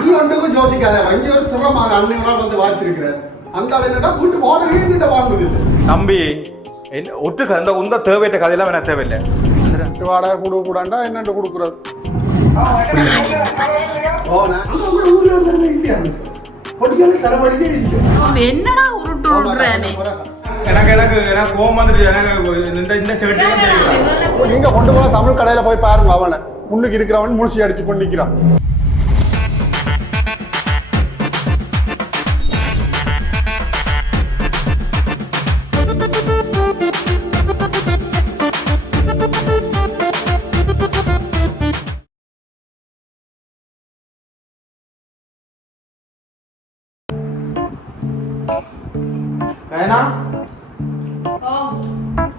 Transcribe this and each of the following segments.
நீ ஒன்றுக்கும் யோசிக்காத வங்கி ஒரு துறமான அண்ணன் வந்து வாழ்த்திருக்கிறார் அந்த ஆள் என்னடா வீட்டு வாடகை என்னட்ட வாங்குது தம்பி ஒட்டுக்க அந்த உந்த தேவையிட்ட கதையெல்லாம் எனக்கு தேவையில்லை வாடகை கொடுக்க கூடாண்டா என்னண்டு கொடுக்குறது என்னடா உருட்டு உருட்டுறானே எனக்கு கோவம் வந்துட்டு எனக்கு இந்த செடி நீங்க கொண்டு போன தமிழ் கடையில போய் பாருங்க அவனை முன்னுக்கு இருக்கிறவன் முழுசி அடிச்சு கொண்டு நிக்கிறான்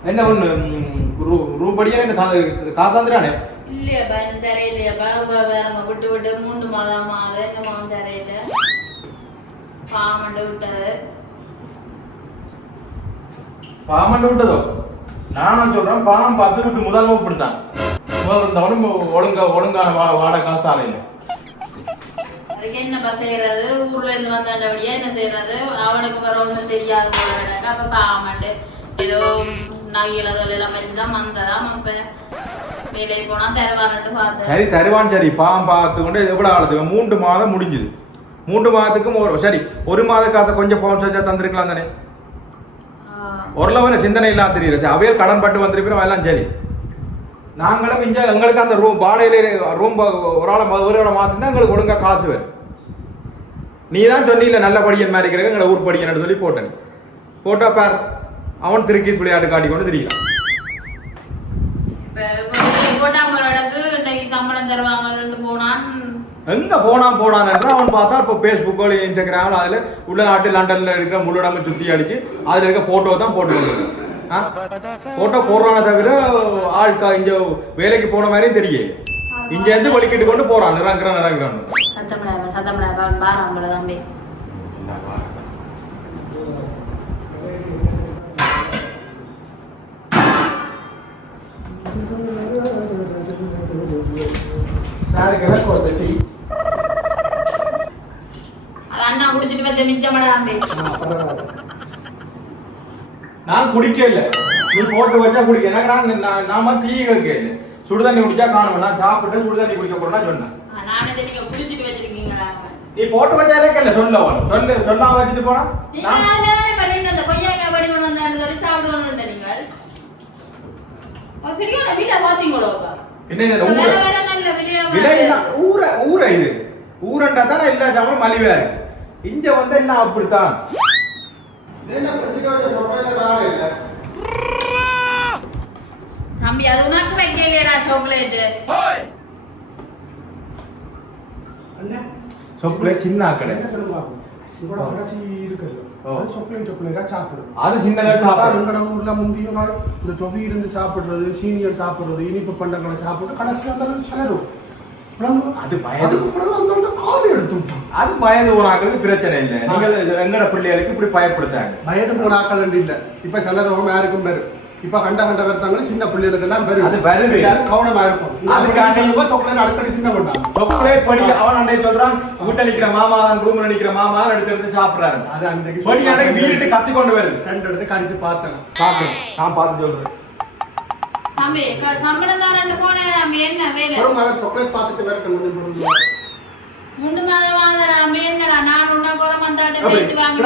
என்ன ஒண்ணு ரூம் படியா என்ன காசாந்திரானே இல்லையாப்பா எனக்கு தெரியலையாப்பா வேற விட்டு விட்டு 3 மாதம் ஆகுது என்ன மாதம் தெரியல பாமண்ட விட்டது பாமண்ட விட்டதோ நானும் சொல்றேன் பாம் பார்த்து விட்டு முதல்ல இப்படித்தான் இருந்தவனும் ஒழுங்கான வாடகை காசான இல்லை அதுக்கு என்னப்பா செய்யறது ஊர்ல இருந்து வந்தாண்டபடியா என்ன செய்யறது அவனுக்கு வர ஒண்ணும் தெரியாது போல விடாக்க அப்ப பாமண்டு ஏதோ நகையில எல்லாம் வச்சுதான் வந்ததான் அப்ப வேலைக்கு போனா தருவான்னு பார்த்தேன் சரி தருவான் சரி பாம் பார்த்து கொண்டு எவ்வளவு ஆளுதுக்கு 3 மாதம் முடிஞ்சுது 3 மாதத்துக்கும் சரி 1 மாத காசை கொஞ்சம் பவுன் செஞ்சா தந்திருக்கலாம் தானே ஓரளவு சிந்தனை இல்லாம தெரியல அவையில் கடன் பட்டு வந்திருக்கிறோம் எல்லாம் சரி நாங்களும் இங்க எங்களுக்கு அந்த ரூம் வாடகையில ரூம் ஒரு ஆளை மாத்தினா எங்களுக்கு ஒழுங்கா காசு வேணும் நீ தான் சொன்னீங்க நல்ல படிக்கன் மாதிரி கிடைக்க எங்களை ஊர் படிக்கணும்னு சொல்லி போட்டேன் போட்டா பார் அவன் திருக்கீஸ் விளையாட்டு காட்டி கொண்டு தெரியலாம் சம்பளம் தருவாங்கன்னு போனான் எங்க போனான் என்று அவன் பார்த்தா இப்போ பேஸ்புக்கோ இன்ஸ்டாகிராம் அதுல உள்ள நாட்டு லண்டன்ல இருக்கிற முள்ளுடம்பு சுத்தி அடிச்சு அதுல இருக்க போட்டோ தான் போட்டு போட்டோ போடுறானே தவிர ஆள்கா இங்க வேலைக்கு போன மாதிரியும் தெரியல இங்க இருந்து வலிக்கிட்டு கொண்டு போறான் நிறங்கிறான் தம்பி அண்ணா குடிச்சிட்டு வந்து மிச்சமடாம்பே நான் குடிக்கல நீ போட்டு வச்சா குடிக்க எனக்கு நாம டீ கேட்கல சுடுதண்ணி குடிச்சா காணும் நான் சாப்பிட்டு சுடுதண்ணி குடிக்க போறேன்னா சொன்னேன் நானே நீங்க குடிச்சிட்டு வச்சிருக்கீங்களா நீ போட்டு வச்சாலே இல்ல சொல்லாம வச்சுட்டு போனா நீங்க பண்ணிட்டு அந்த கொய்யாக்காய் படி கொண்டு வந்தான்னு சொல்லி சாப்பிடுவோம்னு இருந்தீங்க சரியான வீட்டை பாத்தீங்களோ ஊர இது ஊரண்டா தானே எல்லா ஜாமும் மலிவா இருக்கு இங்க வந்து என்ன அப்படித்தான் தம்பி அது உனக்கு வைக்கலையா சாக்லேட் சாக்லேட் சின்ன ஆக்கடை அது சின்ன ஊர்ல முந்தியும் இந்த தொகை இருந்து சாப்பிடுறது சீனியர் சாப்பிடுறது இனிப்பு பண்டங்களை சாப்பிட்டு கடைசியில் சிலரும் அது வயது போனாக்களுக்கு பிரச்சனை இல்லை நீங்கள் எங்கட பிள்ளைகளுக்கு இப்படி பயப்படுத்தாங்க வயது போனாக்கள் இல்ல இப்ப சிலரும் யாருக்கும் பேரு இப்ப கண்ட வருத்தாங்க சின்ன பிள்ளைகளுக்கு எல்லாம் பேரு அது வருது கவனமா இருக்கும் அதுக்காக சாக்லேட் அடிக்கடி சின்ன பண்ணாங்க சாக்லேட் படி அவன் அன்னை சொல்றான் வீட்டுல நிக்கிற மாமா ரூம்ல நிக்கிற மாமா எடுத்து சாப்பிடுறாரு அது அன்னைக்கு படி அன்னைக்கு வீட்டு கத்தி கொண்டு வருது 2 எடுத்து கடிச்சு பார்த்தேன் நான் பார்த்து சொல்றேன் தம்பி சம்பளம் தான் போனே என்ன வேலை சாக்லேட் பார்த்துட்டு வேற கண்டு 3 மாதம் வாங்குறாமே என்னடா நான் உன்ன குறமந்தாட்ட பேசி வாங்கி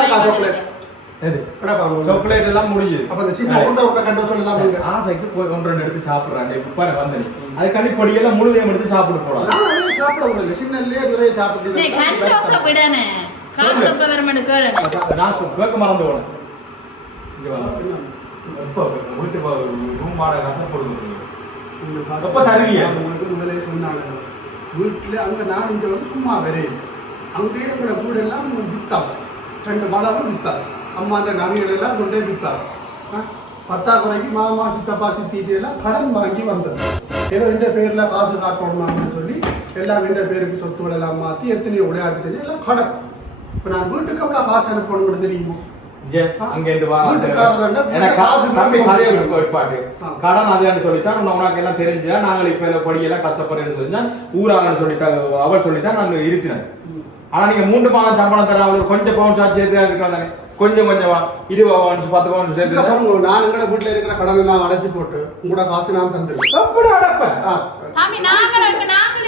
சாக்லேட் எல்லாம் முடியுது அப்ப அந்த சின்ன உண்டை உட்கார கண்டு சொல்லலாம் ஆசைக்கு போய் 1-2 எடுத்து சாப்பிடுறாங்க இப்ப வந்தனி அதுக்காண்டி பொடியெல்லாம் முழுதையும் எடுத்து சாப்பிட்டு போலாம் நான் சாப்பிட முடியல சின்னல்லே நிறைய சாப்பிட்டு நீ கண்டோச விடனே காசு எப்ப வரமண்டு கேளு நான் கேட்க மறந்து போனேன் இங்க வா எப்ப வீட்டு ரூம் வாடகை காசு போடுங்க எப்ப தருவீங்க உங்களுக்கு முதலே சொன்னாங்க வீட்டுல அங்க நான் இங்க வந்து சும்மா வரேன் அங்கேயே உங்களோட வீடெல்லாம் வித்தாச்சு 2 மடவும் வித்தாச்சு அம்மாண்ட நகைகள் எல்லாம் கொண்டே வித்தாச்சு 10,000 மாமா சித்தப்பா சித்திட்டு எல்லாம் கடன் வாங்கி வந்தது ஏதோ இந்த பேர்ல காசு காட்டணும்னு சொல்லி எல்லாம் இந்த பேருக்கு சொத்துக்கள் எல்லாம் மாற்றி எத்தனையோ விளையாட்டு செஞ்சு எல்லாம் கடன் இப்போ நான் வீட்டுக்கு எவ்வளோ காசு அனுப்பணும்னு தெரியுமோ அங்க இருந்து வா வீட்டுக்காரர் எனக்கு காசு தம்பி கொடுத்து கதையை கொடுத்து வைப்பாட்டு கடன் அதுன்னு சொல்லித்தான் உனக்கு எல்லாம் தெரிஞ்சா நாங்கள் இப்ப இந்த படியெல்லாம் கஷ்டப்படுறேன்னு சொல்லி ஊராகன்னு சொல்லிட்டா அவள் சொல்லித்தான் நான் இருக்கிறேன். ஆனா நீங்க 3 மாதம் சம்பளம் தர அவளுக்கு கொஞ்சம் பவுன்ஸ் ஆச்சு சேர்த்து இருக்கிறாங்க தானே, கொஞ்சம் கொஞ்சமா 20 பவுன்ஸ் 10 பவுன்ஸ் சேர்த்து நான் எங்கட வீட்டுல இருக்கிற கடனை நான் அடைச்சு போட்டு உங்களோட காசு நான் தந்துருவேன். எப்படி அடைப்பேன் சாமி? நாங்க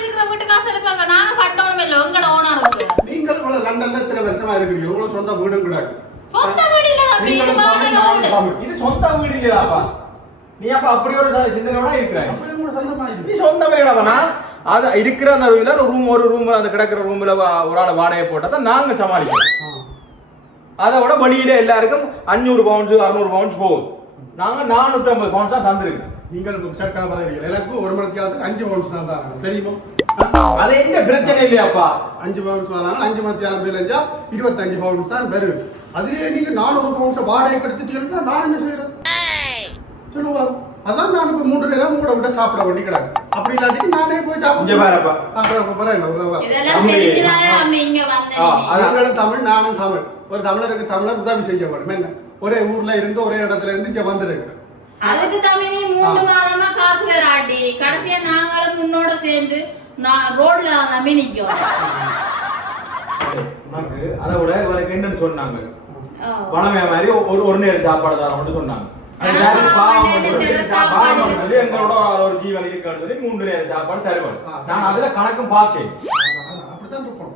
இருக்கிற வீட்டு காசு இருப்பாங்க, நாங்க கட்டணும் இல்ல உங்களோட ஓனர் இருக்கு. நீங்கள் இவ்வளவு லண்டன்ல இத்தனை வருஷமா இருக்கிறீங்க, உங்களுக்கு சொந்த வீடும் கிடையாது. சொந்த வீடு இல்ல தம்பி, இது வாடகை வீடு. இது சொந்த வீடு இல்லையாப்பா? நீ அப்ப அப்படி ஒரு சிந்தனையோட இருக்கிறாய். அப்ப இது உங்களுக்கு சொந்தமா இருக்கு. நீ சொந்த வீடாவனா? அது இருக்கிற அந்த வீட்டுல ஒரு ரூம்ல அந்த கிடக்கிற ரூம்ல ஒரு ஆளை வாடகை போட்டா தான் நாங்க சமாளிக்கிறோம். அதை விட வெளியில எல்லாருக்கும் 500 பவுன்ஸ் 600 பவுன்ஸ் போகுது. நாங்க 450 பவுன்ஸ் தான் தந்துருக்கு. நீங்கள் சர்க்கார் பரவாயில்லை, எனக்கு ஒரு மணி நேரத்துக்கு 5 பவுன்ஸ் தான் தராங்க, தெரியுமா? அது எந்த பிரச்சனை இல்லையாப்பா? 5 பவுன்ஸ் வராங்க, 5 மணி நேரம் பேலஞ்சா 25 பவுன்ஸ் தான் வருது. அதுலயே நீங்க 400 பவுன்ஸ் வாடகை எடுத்துட்டீங்கன்னா நான் என்ன செய்யறது சொல்லுவா? அதான் நான் இப்ப 3 நேரம் கூட விட சாப்பிட வேண்டி கிடக்கு. அப்படி இல்லாட்டி நானே போய் சாப்பிட பாருப்பா. இதெல்லாம் தெரிஞ்சுதானே நம்ம இங்க வந்தோம். தமிழ், நானும் தமிழ். ஒரு தமிழருக்கு தமிழர் உதவி செய்ய வேண்டும். என்ன ஒரே ஊர்ல இருந்து ஒரே இடத்துல இருந்து இங்க வந்திருக்கிறேன். அதுக்கு தமிழ் 3 மாதமா காசு வேற ஆட்டி கடைசியா நாங்களும் முன்னோட சேர்ந்து ரோட்ல நம்பி நிக்கிறோம். அதை விட இவருக்கு என்னன்னு சொன்னாங்க, பணமே மாதிரி ஒரு நேரம் சாப்பாடு தரோம்னு சொன்னாங்க. எங்களோட ஒரு ஜீவன் இருக்கான்னு 3 நேரம் சாப்பாடு தருவாங்க. நான் அதுல கணக்கும் பார்த்தேன்.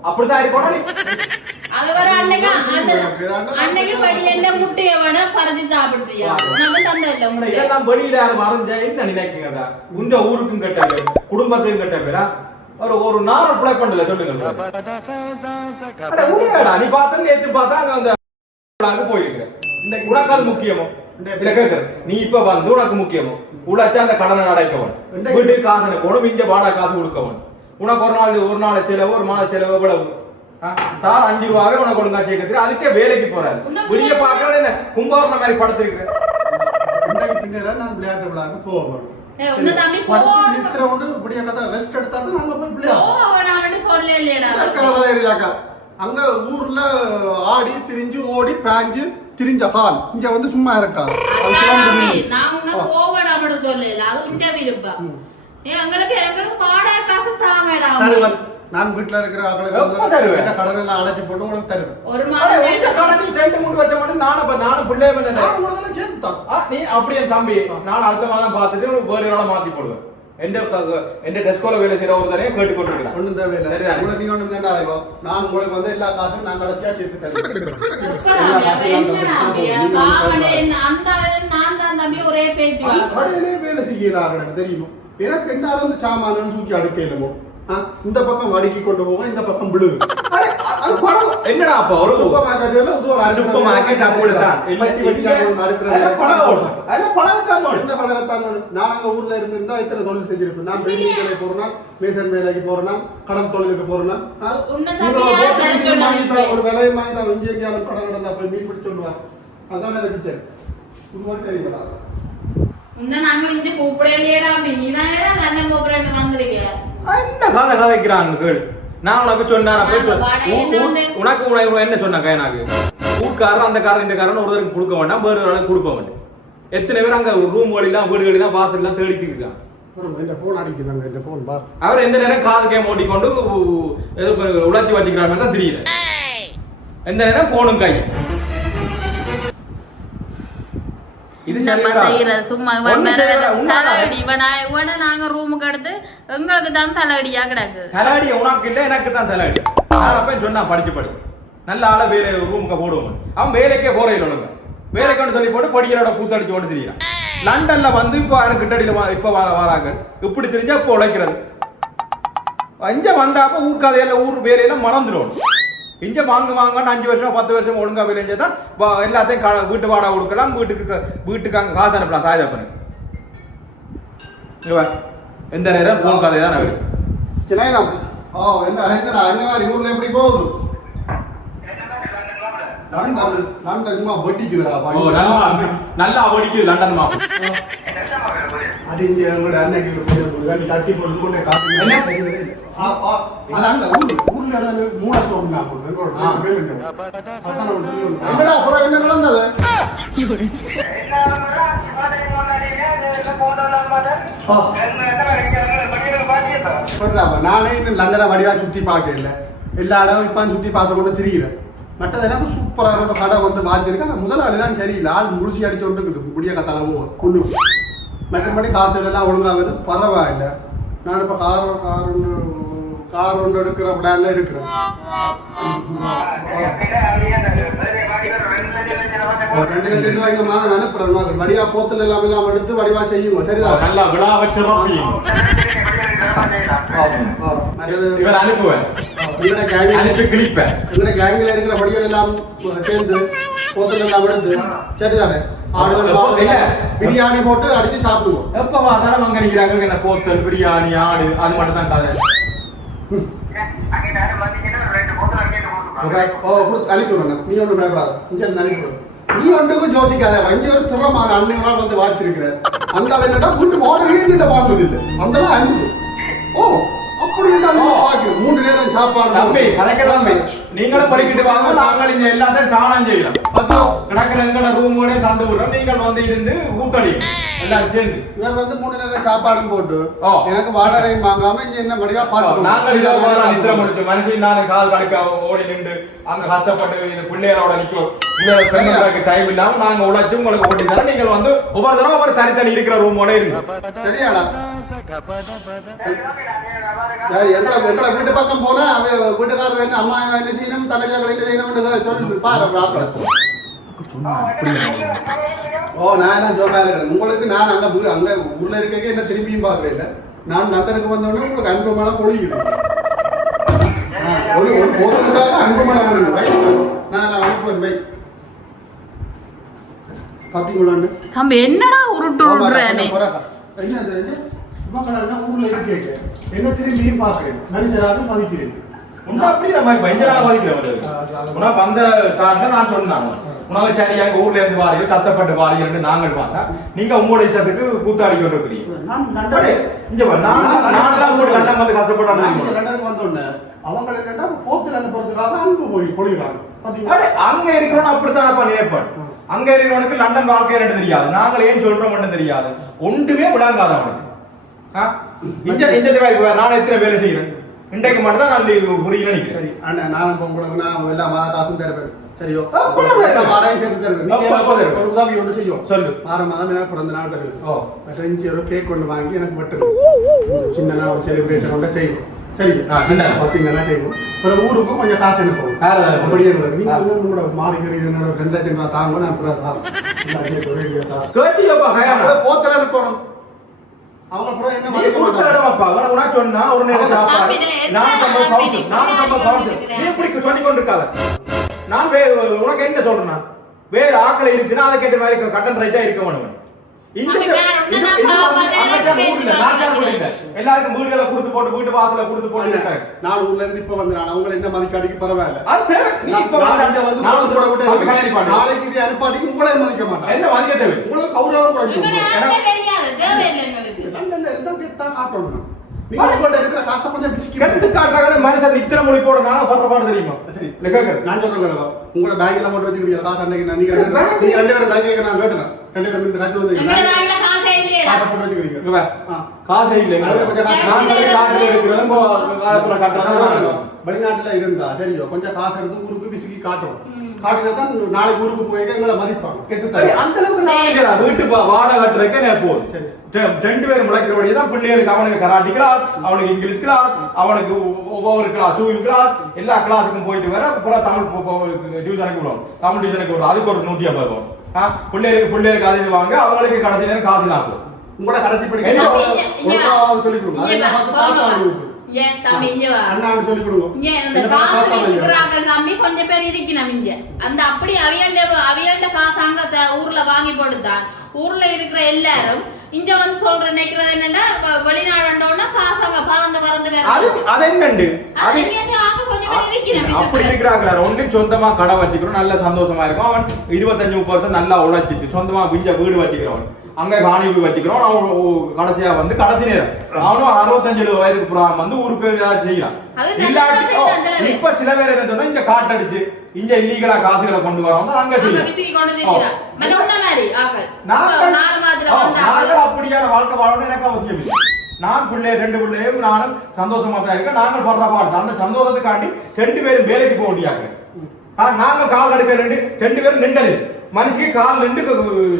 அப்படித்தான் இருக்கணும். அது வர அன்னைக்கு படியில என்ன முட்டைய வேணா பறிஞ்சு சாப்பிடுறியா? நம்ம தந்த இல்ல முட்டை. இதெல்லாம் வெளியில யாரும் மறைஞ்சா என்ன நினைக்கிறீங்க? உங்க ஊருக்கும் கெட்ட குடும்பத்துக்கும் கெட்ட பேரா? ஒரு நாள் அப்ளை பண்ணல சொல்லுங்க. நீ பார்த்தா நேற்று பார்த்தா அங்க போயிருக்கிறேன். உனக்கு அது முக்கியமோ? இல்ல கேக்குற நீ இப்ப வந்து உனக்கு முக்கியமோ? உழைச்சா அந்த கடனை அடைக்கவன், வீட்டுக்கு காசு போடும், இங்க வாடகை காசு கொடுக்கவன். உனக்கு ஒரு நாள் செலவு ஒரு மாத செலவு எவ்வளவு? தார் 5 ரூபாவே உனக்கு ஒழுங்கா சேர்க்கறது. அதுக்கே வேலைக்கு போறாரு. வெளிய பார்க்க என்ன கும்பகர்ண மாதிரி படுத்திருக்கிறேன். பின்னால நான் விளையாட்டு விளையாட போவேன். அங்க ஊர்ல ஆடி திரிஞ்சு ஓடி பாஞ்சு திரிஞ்ச கால் இங்க வந்து சும்மா இருக்கா? நான் வீட்டுல இருக்கிற கடன் எல்லாம் அழைச்சி போட்டு உங்களுக்கு தருவேன். நானும் பிள்ளை நீ அப்படியே தம்பி நான் அடுத்த மாதம் பார்த்துட்டு வேற வேலை மாத்தி போடுவேன். எந்த டெஸ்கோல வேலை செய்யற ஒரு தரையும் கேட்டு கொண்டிருக்கிறேன். ஒண்ணும் தேவையில்லை, உங்களுக்கு நீங்க ஒண்ணும் வேண்டாம். நான் உங்களுக்கு வந்து எல்லா காசும் நான் கடைசியா சேர்த்து தருவேன். வேலை செய்யறாங்க தெரியுமா? எனக்கு என்ன வந்து சாமான தூக்கி அடுக்கலுமோ இந்த பக்கம் அடுக்கி கொண்டு போவோம், இந்த பக்கம் விழுது. என்னடா அப்ப ஒரு சூப்பர் மார்க்கெட் அப்படித்தான் நான் அங்க ஊர்ல இருந்திருந்தா இத்தனை தொழில் செஞ்சிருப்பேன். நான் பெயிண்டிங் வேலைக்கு போறேன், மேசன் வேலைக்கு போறேன், கடல் தொழிலுக்கு போறேன். ஒரு விலையை வாங்கி தான் வெஞ்சி எங்கேயாலும் கடன் நடந்தா போய் மீன் பிடிச்சு சொல்லுவாங்க. அதான் எனக்கு தெரியுங்களா? என்ன கதை கதைக்கிறாங்க? நான் உனக்கு சொன்னேன் உனக்கு என்ன சொன்னாங்க? எனக்கு ஊர்க்காரன் அந்த காரன் இந்த காரன் ஒருத்தருக்கு கொடுக்க வேண்டாம், வேறு ஒரு ஆளுக்கு கொடுக்க வேண்டாம். எத்தனை பேர் அங்க ரூம்களெல்லாம் வீடுகளெல்லாம் வாசல் எல்லாம் தேடிட்டு இருக்காங்க. அவர் எந்த நேரம் காது கேம் ஓட்டிக்கொண்டு உழைச்சி வச்சுக்கிறார் மாதிரி தான் தெரியல. எந்த நேரம் போனும் கை சும்மா தலையடி நாங்க ரூமுக்கு எடுத்து எங்களுக்கு தான் தலையடியா கிடக்கு. தலையடி உனக்கு இல்ல எனக்கு தான் தலையடி. நான் சொன்னா படிச்சு நல்ல ஆள வேலை ரூமுக்கு போடுவோம். அவன் வேலைக்கே போற இல்ல, வேலைக்கு சொல்லி போட்டு படிக்கிறோட கூத்தடிச்சு ஓட்டு தெரியும். லண்டன்ல வந்து இப்போ கிட்டடியில இப்ப வராங்க. இப்படி தெரிஞ்சா இப்ப உழைக்கிறது. இங்க வந்தாப்ப ஊர் கதையில ஊர் வேலையெல்லாம் மறந்துடும். இங்க வாங்க 5 வருஷம் 10 வருஷம் ஒழுங்கா வேலை செஞ்சாதான் எல்லாத்தையும் வீட்டு வாடகை கொடுக்கலாம், வீட்டுக்கு அங்க காசு அனுப்பலாம் தாய் தப்பனுக்கு. எந்த நேரம் போன் கதை தான் ஊர்ல எப்படி போகுது? நல்லா வடிக்குது லண்டன் மாப்பு. அது இங்க எங்களோட அன்னைக்கு தட்டி போட்டு கொண்டே காட்டு அதாங்க ஊர்ல மூணு சோம் நான் என்னடா அப்புறம் என்ன நடந்தது நானே இன்னும் லண்டனை வடிவா சுத்தி பார்க்கல எல்லா இடம் இப்ப சுத்தி பார்த்த கொண்டு திரிகிறேன் மற்றது எனக்கு சூப்பரான கடை வந்து வாங்கியிருக்கேன் அந்த முதலாளி தான் சரியில்லை ஆள் முடிச்சு அடிச்சு கொண்டு இருக்குது முடிய கத்தால ஒண்ணு மற்றபடி காசு எல்லாம் ஒழுங்கா வருது பரவாயில்லை நான் இப்ப கார் ஒன்று எடுக்கிற பிளான்ல இருக்கிறேன் 2 லட்சம் ரூபாய் இந்த மாதம் அனுப்புறேன் வடிவா போத்தல் எல்லாம் எடுத்து வடிவா செய்யுங்க சரிதான் நல்லா விழா வச்சு இவர் அனுப்புவேன் எங்கட கேங்ல இருக்கிற படிகள் எல்லாம் சேர்ந்து போத்தல் எல்லாம் எடுத்து சரிதானே பிரியாணி போட்டு அடிச்சு சாப்பிடுவோம் எப்ப வாதாரம் அங்க நிக்கிறாங்க என்ன போத்தல் பிரியாணி ஆடு அது மட்டும் தான் கதை அனுப்பிடுவாங்க நீ ஒண்ணு பயப்படாத இங்க அனுப்பிடுவோம் நீ ஒன்றுக்கும் யோசிக்காத வங்கி ஒரு திறமான அண்ணன் வந்து வாய்ச்சிருக்கிற அந்த ஆள் என்னடா வீட்டு வாடகைன்னு வாங்குவதில்லை அந்த அன்பு ஓ அப்படி பாக்கிறோம் 3 நேரம் சாப்பாடு தம்பி கணக்கெல்லாம் நீங்களும் படிக்கிட்டு வாங்க நாங்கள் இங்க எல்லாத்தையும் தானம் செய்யலாம் கிடக்கிற எங்கட ரூமோட தந்து விடுறோம் நீங்கள் வந்து இருந்து ஊத்தடி எல்லாரும் சேர்ந்து இவர் வந்து 3 நேரம் சாப்பாடும் போட்டு எனக்கு வாடகையும் வாங்காம இங்க என்ன வடிவா பார்த்து நாங்கள் இதை நித்திர முடிச்சு மனுஷன் நான் கால் கடுக்க ஓடி நின்று அங்க கஷ்டப்பட்டு இது பிள்ளைகளோட நிற்கும் உங்களுக்கு டைம் இல்லாம நாங்க உழைச்சு உங்களுக்கு ஓட்டி தரோம் நீங்கள் வந்து ஒவ்வொரு தடவை ஒரு தனித்தனி இருக்கிற ரூமோட இருங்க சரியாடா எங்கட வீட்டு பக்கம் போனா வீட்டுக்காரர் என்ன அம்மா என்ன செய்யணும் தங்கச்சாக்கள் என்ன செய்யணும் சொல்லு பாரு ஓ நான் என்ன ஜோமா இருக்கிறேன் உங்களுக்கு நான் அங்க ஊர்ல இருக்க என்ன திரும்பியும் பாக்குறேன் நான் நண்டனுக்கு வந்தோடனே உங்களுக்கு அன்புமான பொழியுது ஒரு போதுக்காக அன்புமான பொழியுது வை நான் அனுப்புவேன் வை பாத்தீங்களான்னு தம்பி என்னடா உருட்டுறேனே ஊர்ல இருக்கேன் என்ன திரும்பியும் பாக்குறேன் மனுஷராக மதிக்கிறேன் அப்படி நம்ம பயங்கரமா மதிக்கிறோம் அந்த நான் சொன்னாங்க உணவு சரி எங்க ஊர்ல இருந்து வாரிகள் கஷ்டப்பட்டு வாரிகள் நாங்கள் பார்த்தா நீங்க உங்களோட இஷ்டத்துக்கு கூத்தாடி கொண்டு இருக்கிறீங்க அவங்க என்னன்னா போத்துல போறதுக்காக அன்பு போய் பொழிவாங்க அங்க இருக்கிறோம் அப்படித்தான் நினைப்பாடு அங்க இருக்கிறவனுக்கு லண்டன் வாழ்க்கை ரெண்டு தெரியாது நாங்கள் ஏன் சொல்றோம் தெரியாது ஒன்றுமே விளங்காத அவனுக்கு நான் எத்தனை வேலை செய்யறேன் இன்றைக்கு மட்டும் தான் நான் புரியல நினைக்கிறேன் சரி அண்ணா நான் உங்களுக்கு நான் எல்லா மாத காசும் தருவேன் சரியோ வாடகை சேர்த்து தருவேன் ஒரு உதவி ஒன்று செய்யும் சொல்லு மாதம் எனக்கு பிறந்த நாள் தருவேன் செஞ்சு ஒரு கேக் கொண்டு வாங்கி எனக்கு மட்டும் சின்ன ஒரு செலிப்ரேஷன் கொண்டு செய்வோம் சரி சின்ன செய்வோம் ஒரு ஊருக்கும் கொஞ்சம் காசு அனுப்புவோம் அப்படியே நீங்க உங்களோட மாறிக்கறி 2 லட்சம் ரூபாய் தாங்க நான் போத்தல அனுப்பணும் அவங்க அப்புறம் என்ன நீ கொடுத்தடமாப்பா உனா சொன்னா ஒரு நேரம் சாப்பாடு நான் நீ இப்படி சொல்லி கொண்டிருக்காத நான் உனக்கு என்ன சொல்றேன் வேற ஆக்களை இருக்குன்னா அதை கேட்ட மாதிரி கட்டன் ரைட்டா இருக்க வேணும் எல்லாருக்கும் வீடுகளை கொடுத்து போட்டு வீட்டு வாசல கொடுத்து போட்டு நான் ஊர்ல இருந்து இப்ப வந்து அவங்க என்ன மதிக்காடிக்கு பரவாயில்ல நாளைக்கு இது அனுப்பாட்டி உங்களே மதிக்க மாட்டேன் என்ன மதிக்க தேவை உங்களுக்கு கௌரவம் காட்டணும் நீங்க உங்கள்ட்ட இருக்கிற காசை கொஞ்சம் கெட்டு காட்டாக மனுஷன் நித்திர மொழி போட நாங்க பண்ற பாடு தெரியுமா சரி நான் சொல்றேன் உங்களோட பேங்க்ல போட்டு வச்சுக்கிற காசு அன்னைக்கு நீங்க 2 பேரும் பேங்க் நான் கேட்டேன் 2 பேரும் இந்த காசு வந்து காசை போட்டு வச்சுக்கிறீங்க காசை இல்ல வெளிநாட்டுல இருந்தா சரியோ கொஞ்சம் காசு எடுத்து ஊருக்கு பிசுக்கி காட்டும் காட்டினாதான் நாளைக்கு ஊருக்கு போய் எங்களை மதிப்பாங்க அந்த அளவுக்கு வீட்டு வாடகை கட்டுறதுக்கே போதும் 2 பேரும் முளைக்கிறபடியதான் பிள்ளைகளுக்கு அவனுக்கு கராட்டி கிளாஸ் அவனுக்கு இங்கிலீஷ் கிளாஸ் அவனுக்கு ஒவ்வொரு கிளாஸ் ஸ்விமிங் கிளாஸ் எல்லா கிளாஸுக்கும் போயிட்டு வர அப்புறம் தமிழ் டியூஷனுக்கு விடுவோம் தமிழ் டியூஷனுக்கு விடுவோம் அதுக்கு ஒரு 150 வரும் பிள்ளைகளுக்கு அது வாங்க அவங்களுக்கு கடைசி நேரம் காசு நான் போகும் உங்களோட கடைசி படிக்க சொல்லி கொடுங்க ஏன் தம்பி இங்க வா அண்ணான்னு சொல்லி கொடுங்க ஏன் அந்த காசு விசுறாங்க தம்பி கொஞ்சம் பேர் இருக்கணும் இங்க அந்த அப்படி அவியல்ட காசு அங்க ஊர்ல வாங்கி போடுதான் ஊர்ல இருக்கிற எல்லாரும் இங்க வந்து சொல்ற நினைக்கிறது என்னன்னா வெளிநாடுன்னா காசு அங்க பறந்து வேற அது என்னண்டு அப்படி இருக்கிறாங்களா ஒன்றும் சொந்தமா கடை வச்சுக்கிறோம் நல்ல சந்தோஷமா இருக்கும் அவன் 25-30% நல்லா உழைச்சிட்டு சொந்தமா வீடு வச்சுக்கிறவன் அங்க காணிப்பு வச்சுக்கிறோம். அவன் கடைசியா வந்து கடைசி நேரம் அவனும் 65 வயதுக்கு புறம் வந்து ஊருக்கு ஏதாவது செய்யறான். இப்ப சில பேர் என்ன சொன்னா இங்க காட்டடிச்சு இங்க இல்லீகலா காசுகளை கொண்டு வரவங்க அங்க செய்யறான். நாங்கள் அப்படியான வாழ்க்கை வாழணும் எனக்கு அவசியம் இல்லை. நான் பிள்ளை 2 பிள்ளையும் நானும் சந்தோஷமா தான் இருக்கேன். நாங்கள் படுற பாட்டு அந்த சந்தோஷத்துக்காண்டி 2 பேரும் வேலைக்கு போக முடியாது. நாங்கள் கால் எடுக்க 2 பேரும் நின்றது மனுஷிக்கு கால் நின்று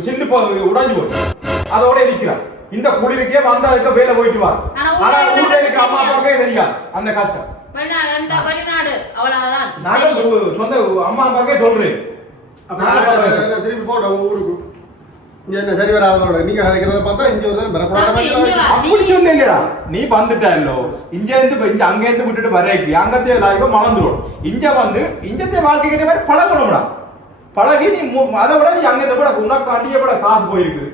சில்லு உடைஞ்சு போய் அதோட இருக்கிறார். இந்த குளிருக்கே வந்தா இருக்க வேலை போயிட்டு வா. ஆனா ஊர்ல இருக்க அம்மா அப்பாவுக்கே தெரியாது அந்த கஷ்டம். நாங்கள் சொந்த அம்மா அப்பாவுக்கே சொல்றேன் திருப்பி போட்ட ஊருக்கு இங்க என்ன சரி வராதோட நீங்க கதைக்கிறத பார்த்தா இங்க ஒரு அப்படி சொன்னீங்கடா. நீ வந்துட்டோ இங்க இருந்து இங்க அங்க இருந்து விட்டுட்டு வரைக்கு அங்கத்தையே லாய்க்கு மறந்துடும். இங்க வந்து இங்கத்தைய வாழ்க்கைக்கு மாதிரி பழகணும்டா. பழகி நீ அதை விட நீ அங்க கூட உனக்கு அண்டிய கூட காசு போயிருக்கு.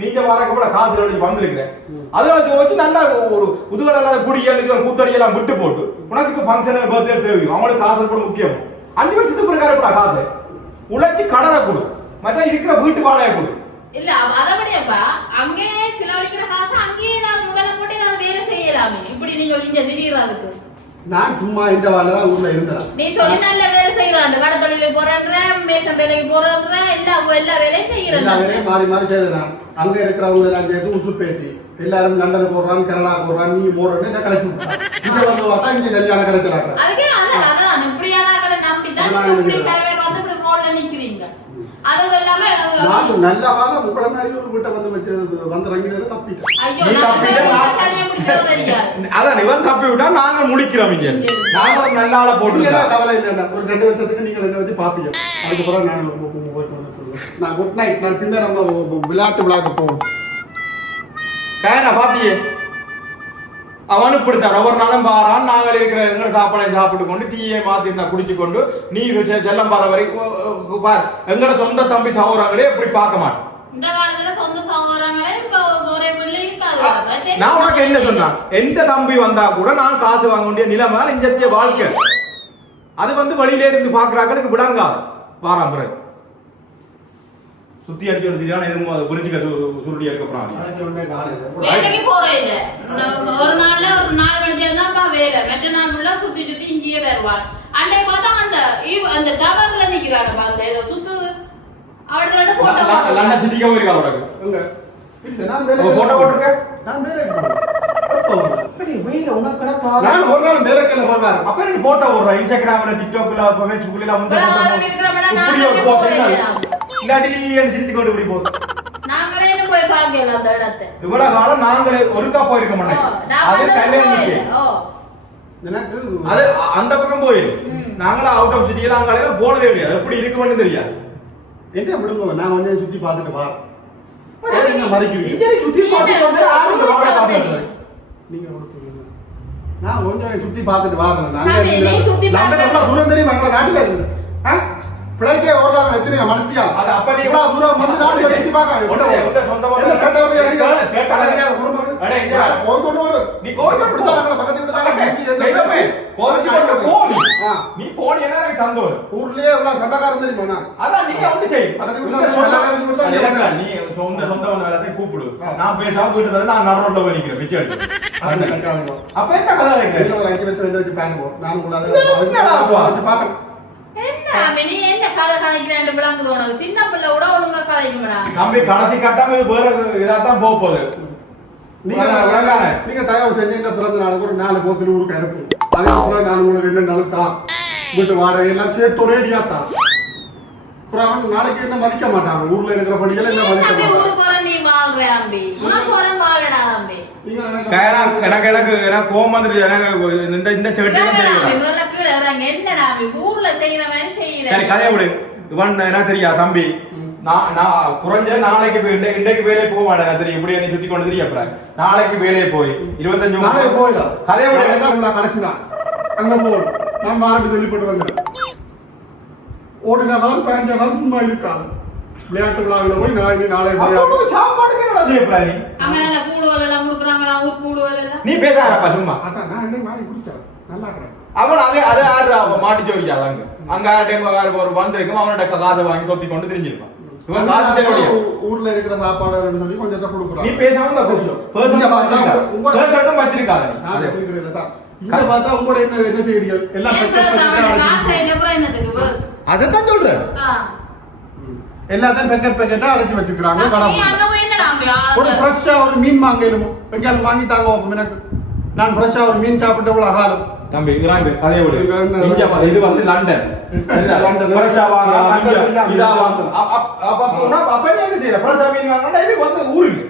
நீங்க வரக்க கூட காசு வந்திருக்கிற அதெல்லாம் வச்சு நல்லா ஒரு உதுகலாம் குடியல் கூத்தடியெல்லாம் விட்டு போட்டு உனக்கு இப்ப ஃபங்க்ஷன் பர்த்டே தேவையும் அவங்களுக்கு காசு கூட முக்கியம். 5 வருஷத்துக்கு பிறகு காசு உழைச்சி கடனை கொடு மற்ற இருக்கிற வீட்டு வாடகை கொடு. இல்ல அதபடியாப்பா அங்கே செலவழிக்கிற காசு அங்கேயே ஏதாவது முதல்ல போட்டு ஏதாவது வேலை செய்யலாமே. இப்படி நீங்க இங்க திடீர்றதுக்கு நான் சும்மா இந்த வாழதான் ஊர்ல இருந்தேன். நீ சொல்லி நல்ல வேலை செய்யறான் கடை தொழிலுக்கு போறன்ற மேசம் வேலைக்கு போறன்ற எல்லா வேலையும் செய்யறேன். மாறி மாறி செய்யலாம். அங்க இருக்கிறவங்க எல்லாம் சேர்த்து உசு பேத்தி எல்லாரும் லண்டன் போடுறான் கனடா போடுறான் நீ போடுறேன்னு கலைச்சு இங்க வந்து பார்த்தா இங்க கல்யாணம் கலைச்சலாங்க. அதுக்கே அதான் இப்படியான நம்பித்தான் இப்படி கலவை வந்து இப்படி ரோட்ல நிக்கிறீங்க. அதுவும் எல்லாமே நான் நல்ல வாழ உங்களை மாதிரி ஒரு வீட்டை வந்து வச்சு வந்து ரங்கினது தப்பிட்டேன். அதான் இவன் தப்பி விட்டா நாங்க முடிக்கிறோம். இங்க நாங்க நல்ல ஆளை போட்டு கவலை இல்லை. ஒரு 2 வருஷத்துக்கு நீங்க 2 வச்சு பாப்பீங்க. அதுக்கப்புறம் நான் குட் நைட். நான் பின்னர் நம்ம விளையாட்டு விளையாட போவோம். பாத்தியே அவனு இப்படித்தான் ஒவ்வொரு நாளும் பாரான். நாங்கள் இருக்கிற எங்களை சாப்பாடை சாப்பிட்டு கொண்டு டீயை மாத்தி குடிச்சு கொண்டு நீ செல்லம் பாற வரைக்கும் பார். எங்களோட சொந்த தம்பி சகோதரங்களே இப்படி பார்க்க மாட்டோம். இந்த காலத்துல சொந்த சகோதரங்களே ஒரே பிள்ளை இருக்காது. நான் உனக்கு என்ன சொன்னா எந்த தம்பி வந்தா கூட நான் காசு வாங்க வேண்டிய நிலைமை இஞ்சத்திய வாழ்க்கை. அது வந்து வெளியில இருந்து பாக்குறாங்களுக்கு விடாங்காது வாராம் பிறகு சுத்தி அடிச்சு வருதுன்னா எதுவும் அது புரிஞ்சுக்க சுருடி இருக்கப்படாது. வேலைக்கு போறே இல்ல. ஒரு நாள்ல ஒரு 4 மணி நேரம் தான் வேலை. மற்ற நாள் ஃபுல்லா சுத்தி சுத்தி இங்கேயே வருவான். அண்டை பார்த்தா அந்த டவர்ல நிக்கிறானப்பா அந்த ஏதோ சுத்து அவடத்துல போட்டோ லண்டன் சிட்டிக்கு போயிருக்கா அவருக்கு இல்ல நான் வேலை போட்டோ போட்டுருக்க. நான் வேலை வெயில உங்க கடை நான் ஒரு நாள் வேலைக்கல போவார். அப்ப எனக்கு போட்டோ போடுறேன் இன்ஸ்டாகிராம்ல டிக்டாக்ல ஃபேஸ்புக்ல எல்லாம் இல்லாட்டி சிரிச்சு கொண்டு இப்படி போகுது. நாங்களே போய் பார்க்கலாம் அந்த இடத்தை. இவ்வளவு காலம் நாங்களே ஒருக்கா போயிருக்க மாட்டோம். அது கல்யாணம் எனக்கு அது அந்த பக்கம் போயிரு. நாங்களா அவுட் ஆஃப் சிட்டில அங்கால போனதே கிடையாது. எப்படி இருக்குன்னு தெரியாது. என்ன விடுங்க நான் கொஞ்சம் சுத்தி பார்த்துட்டு வா. என்ன மறைக்கிறீங்க? இங்க சுத்தி பார்த்துட்டு ஆறுல வாட பாக்குறீங்க. நீங்க ஓடுறீங்க. நான் கொஞ்சம் சுத்தி பார்த்துட்டு வரேன். நாங்க தூரம் தெரியும் எங்க நாட்டுல இருக்கு. பிளைட்டே ஓடுறாங்க எத்தனை மணித்தியா அது அப்ப நீ இவ்வளவு தூரம் வந்து நாட்டுல சுத்தி பார்க்க ஒண்ணே சொந்தமா என்ன சண்டை வருது சேட்டா குடும்பம் அட இங்க கொண்டு வர நீ கோவிட் விடுறாங்க பக்கத்துல விடுறாங்க கோவிட் கொண்டு போடி நீ போடி என்ன எனக்கு தந்தோம் ஊர்லயே எவ்வளவு சண்டக்காரன் தெரியுமா அதான் நீ வந்து செய் பக்கத்துல விடுறாங்க நீ சொந்தமான வேலையை கூப்பிடு நான் பேசாம வீட்டு தர நான் நரோட்ல போய் நிக்கிறேன் பிச்சை அப்ப என்ன கதை வைக்கிறேன் ஒரு 5 வருஷம் வச்சு பேன் போ நான் கூட பாப்பேன். என்ன கதை கதைக்கிறேன் விளங்குது உனக்கு? சின்ன பிள்ளை கூட ஒழுங்கா கதைக்கும்டா. தம்பி கடைசி கட்டாம வேற இதாதான் போக போகுது. நீங்க தயார் செஞ்சு இந்த பிறந்த நாளுக்கு ஒரு 4 போத்துல ஊருக்கு அனுப்பு. அதுக்கப்புறம் நான் உங்களுக்கு என்ன நலுத்தா வீட்டு வாடகை எல்லாம் சேர்த்து ஒரேடியா தான். அப்புறம் அவன் நாளைக்கு என்ன மதிக்க மாட்டான். ஊர்ல இருக்கிற படிகள் என்ன மதிக்க மாட்டான். ஊருக்கு வர நீ வாழ்ற அம்பி உனக்கு வர வாழடா அம்பி. எனக்கு கோவம் வந்துருச்சு. எனக்கு இந்த செடியெல்லாம் செய்யலாம். முதல்ல கீழே வராங்க என்னடா அம்பி ஊர்ல செய்யற மாதிரி செய்யற. சரி கதையை விடு. இவன் என்ன தெரியா தம்பி நான் குறைஞ்ச நாளைக்கு இன்றைக்கு வேலையை போக மாட்டேன் தெரியும். இப்படி நீ சுத்தி கொண்டு தெரிய நாளைக்கு வேலையை போய் 25 போயிடும். கதையை விட கடைசினா அங்க போகணும். நான் மாறட்டு சொல்லிப்பட்டு வந்தேன். ஓடினாலும் 15 நாள் சும்மா இருக்காது. விளையாட்டு விழாவில் போய் நாளை சாப்பாடுக்கு என்ன செய்யப்படாது. அங்க நல்ல கூடுவல் எல்லாம் கொடுக்குறாங்களா ஊர் கூடுவல் எல்லாம் நீ பேசாதப்பா சும்மா. அதான் நான் என்ன மாதிரி குடிச்சேன் நல்லா கிடையாது. அவன் அது ஆறு மாட்டி ஜோடிக்காதாங்க. அங்க டைம் ஒரு வந்திருக்கும் அவனோட காதை வாங்கி தொத்தி கொண்டு தெரிஞ்சிருப்பான். இவன் காசு செலவழியா? ஊர்ல இருக்கிற சாப்பாடு சொல்லி கொஞ்சத்தை நீ கொடுக்குறான். பேசாம இந்த பேசட்டும் வச்சிருக்காத நீ. நான் வச்சிருக்கிறேன் தான். இங்க பார்த்தா உங்களோட என்ன செய்றீங்க? எல்லாம் அதைத்தான் சொல்றேன். எல்லாத்தையும் பெக்கெட்டா அடைச்சு வச்சுக்கிறாங்க. நீ அங்க போய் என்னடா ஒரு ஃப்ரெஷ்ஷா ஒரு மீன் வாங்கலும் வெங்காயம் வாங்கி தாங்க எனக்கு. நான் ஃப்ரெஷ்ஷா ஒரு மீன் சாப்பிட்டு எவ்வளவு அகாலம். தம்பி இங்க கதையை விடு. இது வந்து லண்டன். ஃப்ரெஷ்ஷா வாங்க இதா வாங்க. அப்ப நீ என்ன செய்யற? ஃப்ரெஷ்ஷா மீன் வாங்கனா இது வந்து ஊருக்கு.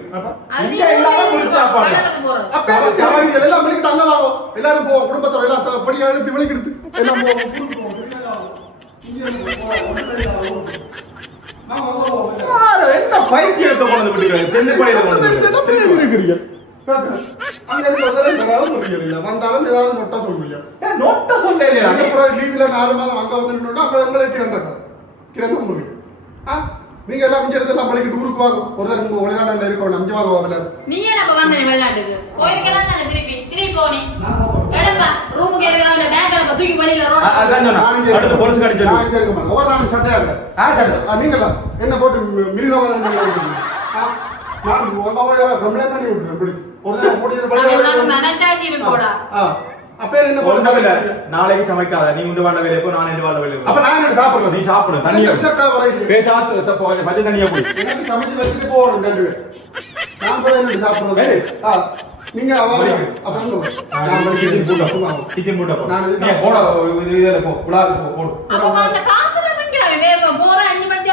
இங்க எல்லாரும் முடிச்சா பாரு. அப்ப எல்லாம் மணிக்கு அங்க வாங்க. எல்லாரும் போ குடும்பத்தோட எல்லாம் படியா எழுப்பி விളിக்கிடுது. எல்லாம் போ ஊருக்கு போ. என்ன பைத்தியத்தை கொண்டு விட்டுக்கிறீங்க? தென்னைப்படையில கொண்டு விட்டுக்கிறீங்க. அங்க இருந்து வந்தாலும் ஏதாவது நோட்டா சொல்லுவீங்க. நோட்டா சொல்லலையா? லீவ்ல 4 மாதம் அங்க வந்து நின்னோம்னா அப்ப உங்களுக்கு கிரந்தம் முடியும். நீங்க எல்லாம் இங்க இருந்து நம்மளுக்கு ஊருக்கு வாங்க. ஒரு தடவை வெளிநாடுல இருக்கணும். 5 வாங்க வாங்கல. நீ ஏன் அப்ப வந்த வெளிநாட்டுக்கு? கோயிலுக்கெல்லாம் தான திருப்பி போனி. எடப்பா ரூம் கேக்குறாங்க பேக்ல தூக்கி வெளியில ரோட். அதான் சொன்னா. அடுத்து போலீஸ் காடி சொல்லு. நான் இங்க இருக்க மாட்டேன். ஒரு நாள் சட்டையா இல்ல. சட்டை. நீங்களா என்ன போட்டு மிருகவாத நான் உங்க போய் கம்ப்ளைண்ட் பண்ணி விட்டுறேன். பிடிச்சு ஒரு தடவை போட்டு நினைச்சாச்சு இருக்கோடா. அப்ப என்ன போடுறதுல நாளைக்கு சமைக்காத. நீ உண்டு வாண்ட வேலைய போ. நான் இந்த வாண்ட வேலைய போ. அப்ப நான் என்ன சாப்பிடுறது? நீ சாப்பிடு. தண்ணிய சர்க்கா வரையில பேசாத போய் மஞ்ச தண்ணிய குடி. எனக்கு சமைச்சு வச்சிட்டு போறேன் ரெண்டு பேர். நான் போய் என்ன சாப்பிடுறது? நீங்க அப்ப நான் கிச்சன் போட்டா போ. நான் நீ போட இதல போ. உலாது போ போடு. அப்ப அந்த காசுல மங்கடா வேற போற 5 மணிக்கு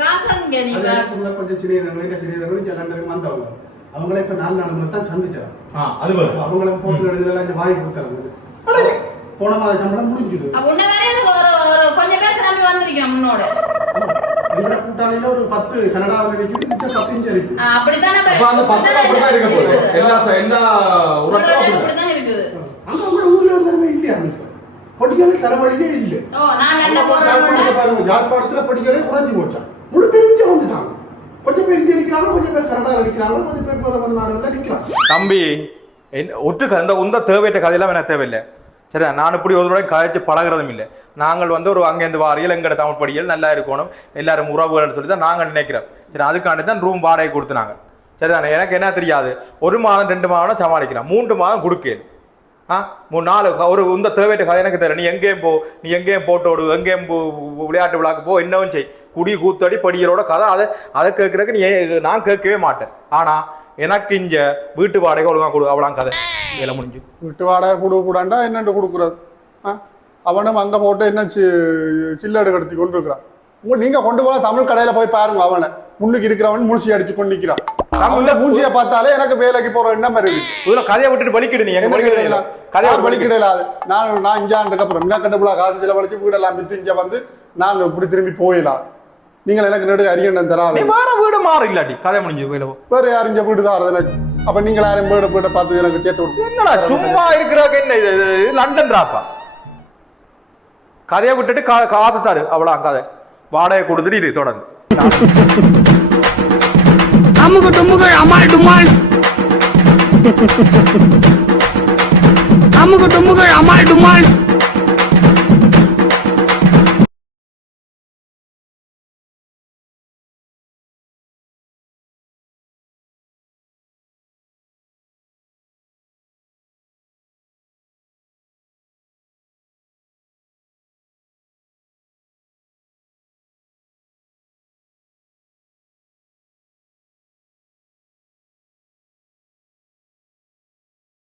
காசு அங்க நீங்க கொஞ்சம் சிறியவங்க லண்டனுக்கு வந்தவங்க. அவங்களே இப்ப 4 நாள் தான் சந்திச்சாங்க. அது வரும். அவங்கள போட்டு எடுத்துலாம் வாங்கி கொடுத்தாங்க. போன மாத சம்பளம் முடிஞ்சது. அப்ப உன்ன வேற ஒரு கொஞ்சம் பேர் நம்பி வந்திருக்கேன் முன்னோட. எங்கட கூட்டாளில ஒரு 10 கனடாவுல இருக்குது. மிச்சம் 10 இங்க இருக்கு. அப்படிதானே அப்ப அந்த 10 அப்படிதான் இருக்க போகுது. எல்லா உரட்டும் அப்படிதான் இருக்குது. அங்க நம்ம ஊர்ல எல்லாமே இல்லையா? படிக்கவே தரவழியே இல்ல. நான் லண்டன் போறேன் பாருங்க. ஜாழ்ப்பாணத்துல படிக்கவே குறைஞ்சு போச்சான். முழு பேர் இங்க வந்துட்டாங்க. கொஞ்சம் பேர் இங்க நிக்கிறாங்க, கொஞ்சம் பேர் கனடால நிக்கிறாங்க, கொஞ்சம் பேர் வேற நாடுல நிக்கிறாங்க. தம்பி ஒட்டுக்க அந்த உந்த தேவையிட்ட கதையெல்லாம் எனக்கு தேவையில்லை. சரி, நான் இப்படி ஒரு தடவை கதைச்சு பழகிறதும் இல்லை. நாங்கள் வந்து ஒரு அங்கேருந்து வாரியல் எங்கட தமிழ் படியல் நல்லா இருக்கணும், எல்லாரும் உறவுகள்னு சொல்லி தான் நாங்கள் நினைக்கிறோம். சரி, அதுக்காண்டி தான் ரூம் வாடகை கொடுத்துனாங்க. சரிதானே? எனக்கு என்ன தெரியாது, 1 மாதம் 2 மாதம் சமாளிக்கலாம், 3 மாதம் கொடுக்கேன். 3-4 ஒரு இந்த தேவையிட்ட கதை எனக்கு தெரியல. நீ எங்கேயும் போட்டோடு, எங்கேயும் விளையாட்டு விழாக்கு போ, என்னவும் செய், குடி கூத்தடி படிகளோட கதை. அதை கேட்கறதுக்கு நான் கேட்கவே மாட்டேன். ஆனால் எனக்கு இங்க வீட்டு வாடகை ஒழுங்கா கொடு, அவளாம் கதை வேலை முடிஞ்சு. வீட்டு வாடகை கூடாண்டா என்னென்று கொடுக்குறது? அவனும் அங்கே போட்டு என்ன சில்லடு கடத்தி கொண்டு இருக்கிறான். நீங்க கொண்டு போல தமிழ் கடையில போய் பாருங்க. அவனை முன்னுக்கு இருக்கிறவன் முழிச்சி அடிச்சு கொண்டு நிற்கிறான். தமிழ்ல மூஞ்சியை பார்த்தாலே எனக்கு வேலைக்கு போற எண்ணம் இருக்கு. இதுல கதையை விட்டுட்டு வலிக்கிடு. நீ கதையை வலிக்கிடலாது. நான் இஞ்சாண்டுக்கு அப்புறம் என்ன கண்டுபிடிச்சா காசு செலவழிச்சு வீடெல்லாம் வித்து இங்க வந்து நான் இப்படி திரும்பி போயிடலாம். நீங்கள் எனக்கு நடு அரியணம் தராது. வேற வீடு மாறு இல்லாட்டி கதை முடிஞ்சு போயிடுவோம். வேற யாரும் இங்க வீடு தான் எனக்கு. அப்ப நீங்கள் யாரும் வீட பார்த்து எனக்கு சேர்த்து விட்டு என்னடா சும்மா இருக்கிறாங்க? என்ன இது லண்டன் ராப்பா? கதையை விட்டுட்டு காத்து தாரு, அவ்வளோ கதை வாடகை கொடுத்துட்டு இது தொடர்ந்து அமுக டுமுக அமால் டுமால் அமுக டுமுக அமால் டுமால்